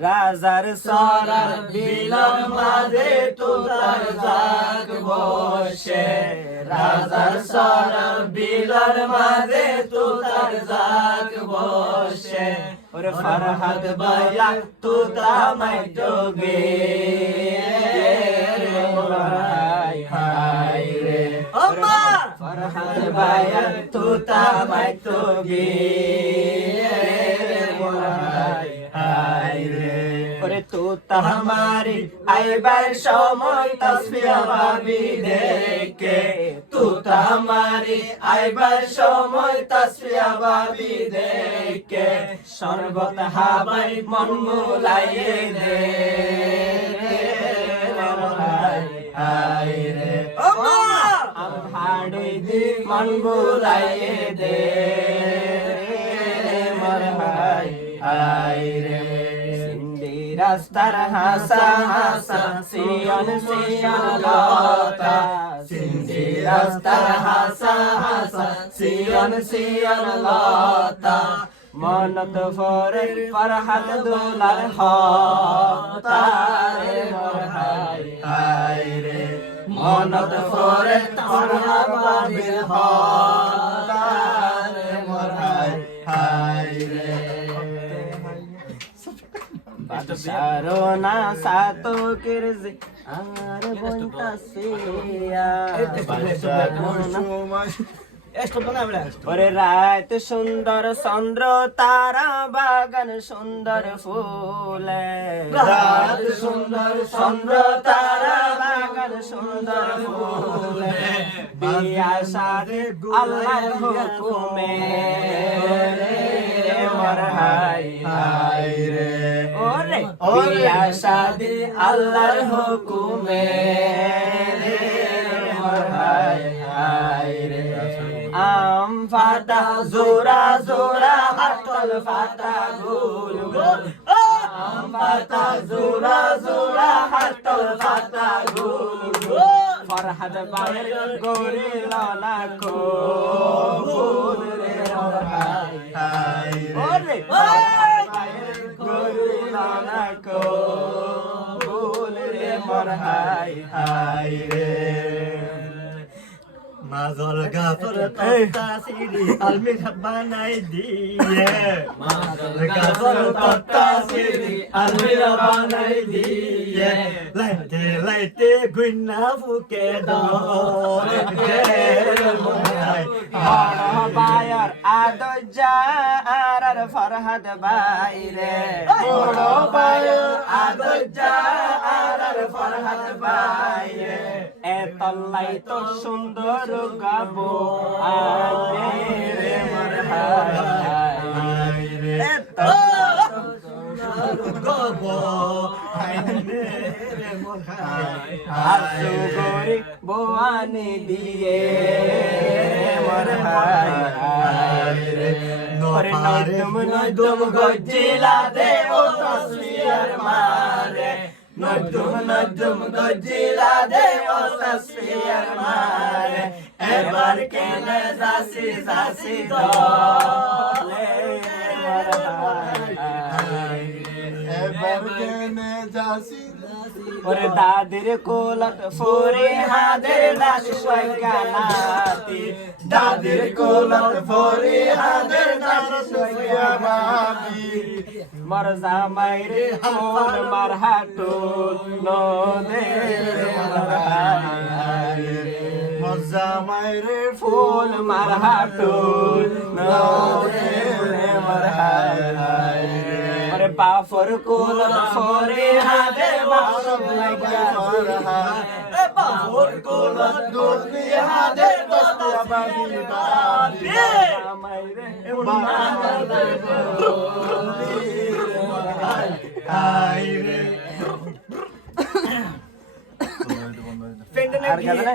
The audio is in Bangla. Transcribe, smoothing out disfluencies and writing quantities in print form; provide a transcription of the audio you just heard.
রাজার সরার বিলর মাঝে তুতার জাগ বসে রাজার সরার বিলর মাঝে তুতার জাগ বসে ওরে ফরহাদ বায়া তুতা মাই যোগে হাই হাই রে ফরহাদ বায়া তুতা মাই যোগে ওরে তুতা हमारी आइबार समय तस्बिया भाभी देखे तुता हमारी आइबार समय तस्बिया भाभी देखे शरबत हाबाई मन मुलाइए दे हाय रे हम हाड़ी दी मन मुलाइए दे मर हाय हाय रे রাস্তার হাসা হাসা সিয়ন সিয়ন লতা সিন্ধি রাস্তার হাসা হাসা সিয়ন সিয়ন লতা মনত ফরে ফরহাদ দোলার হতা রে মোর হাই হাই রে মনত ফরে ফরহাদ বাবির হতা রে মোর হাই হাই রে বাদশারোনা সাতো কিরজি আর বন্তাসিয়া ওরে রাত সুন্দর চন্দ্র তারা বাগান সুন্দর ফুলে রাত সুন্দর চন্দ্র তারা বাগান সুন্দর ফুলে বিয়া শাদী আল্লাহর হুকুমে মর হাই হাই রে ওরে বিয়া শাদী আল্লাহর হুকুমে মর হাই হাই রে আম ফাটা জোরা জোরা হাতল ফাটা গোল গোল আম ফাটা জোরা জোরা হাতল ফাটা গোল গোল ফরহাদ বায়ের গোরে লালা কো গোল রে মোর হাই হাই ওরে বায়ের গোরে লালা কো গোল রে মোর হাই হাই রে মাঝর গাছর তত্তা সিঁড়ি আলমিরা বানাই দিয়ে মাঝর গাছর তত্তা সিঁড়ি আলমিরা বানাই দিয়ে লাইতে লাইতে গুইনা ফুকে দে বায়ার আদজা আর ফরহাদ বাইরে বড় বায়ার আদজা আর ফরহাদ বাইরে এতলাই তো সুন্দর গাবো আলে রে মোর হাই রে গাবো আলে রে মোর হাই আসু গরি বোয়ানি দিয়ে মোর হাই রে নরে নদম গজিলা দে ও তসবির মারে নদম নদম গজিলা দে ও তসবির মারে এবার কেনে যাসি যাসি দলে এবার কেনে যাসি ওরে দাদির কোলত ফোরে হাদের দাস সৈকানাতি দাদির কোলত ফোরে হাদের দাস সৈকানাতি মর জামাই রে ফোন মার হাটু নো দে মর জামাই রে ফোন মার হাটু নো দে মর হাই হাই ওরে বাফর কোলত ফোরে হাদের বাসব লাগা ফরহা এ বাফর কোলত দুধি হাদের দস্তা বাবি বাবি জামাই রে মার দে হাই রে আর গাদা